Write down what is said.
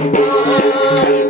Bye.